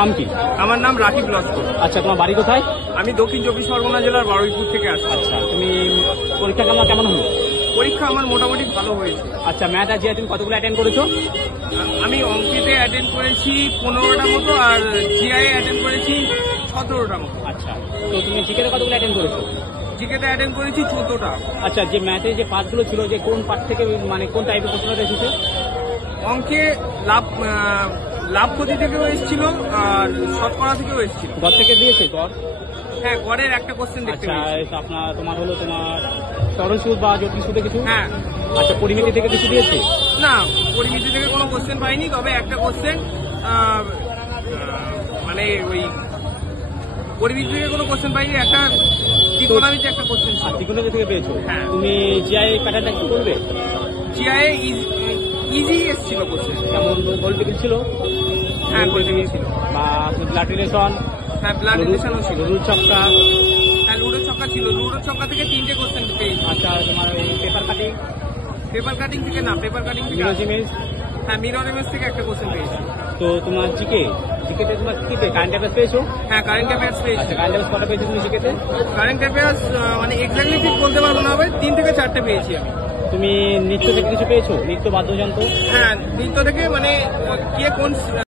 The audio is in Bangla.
নাম কি? আমার নাম রাকিব লস্কর। আচ্ছা, তোমার বাড়ি কোথায়? আমি দক্ষিণ চব্বিশ পরগনা জেলার বারুইপুর থেকে আসছি। আচ্ছা, তুমি পরীক্ষা কেমন হলো? পরীক্ষা আমার মোটামুটি ভালো হয়েছে। আচ্ছা, ম্যাথ আর জিআই তুমি কতগুলো অ্যাটেন্ড করেছো? আমি অঙ্কেতে অ্যাটেন্ড করেছি 15টা মতো, আর জিআই অ্যাটেন্ড করেছি 17টা মতো। আচ্ছা, তো তুমি জিকেতে কতগুলো অ্যাটেন্ড করেছো? জিকেতে অ্যাটেন্ড করেছি 14টা। আচ্ছা, যে ম্যাথে যে পার্টগুলো ছিল, যে কোন পার্ট থেকে মানে কোন টাইপের প্রশ্নটা এসেছে? অঙ্কে লাভ ক্ষতি থেকেও এসেছিল, আর শতকরা থেকেও এসেছিল। গড় থেকে দিয়েছে? গড়? হ্যাঁ, গড়ের একটা কোশ্চেন দেখতে আচ্ছা, পেয়েছি। তোমার হলো তোমার সরল সুদ বা জটিল সুদে কিছু? হ্যাঁ। আচ্ছা, পরিমিতি থেকে কিছু দিয়েছে? না, পরিমিতি থেকে কোনো কোশ্চেন পাইনি, তবে একটা কোশ্চেন মানে ওই পরিমিতি থেকে কোনো কোশ্চেন পাইনি, একটা ত্রিকোণমিতিতে একটা কোশ্চেন ছিল। ত্রিকোণমিতি থেকে পেয়েছো? হ্যাঁ। তুমি জিআই প্যাটার্নটা কি করবে? জিআই ইজি এসেছিল কোশ্চেন। যেমন গোলটেবিল ছিল? হ্যাঁ, গোলটেবিল ছিল। বা ব্লাড রিলেশন? হ্যাঁ, ব্লাড রিলেশনও ছিল। রুল ছক্কা? হ্যাঁ, লুডো ছক্কা ছিল। লুডো ছক্কা থেকে 3টে কোশ্চেন পেয়েছি। আচ্ছা, তোমার পেপার কাটিং? পেপার কাটিং থেকে না, পেপার কাটিং থেকে মিরর ইমেজ? হ্যাঁ, মিরর ইমেজ থেকে একটা কোশ্চেন পেয়েছি। তো তোমার জিকেতে তোমার কি কারেন্ট অ্যাফেয়ার্স পেয়েছো? হ্যাঁ, কারেন্ট অ্যাফেয়ার্স পেয়েছি। আচ্ছা, কারেন্ট অ্যাফেয়ার্স কটা পেয়েছো তুমি জিকেতে? কারেন্ট অ্যাফেয়ার্স মানে এক্স্যাক্টলি ঠিক বলতে পারবো না, হবে 3 থেকে 4টে পেয়েছি আমি। তুমি নৃত্য থেকে কিছু পেয়েছো? নৃত্য বাদ্যযন্ত্র? হ্যাঁ, নৃত্য থেকে মানে কে কোন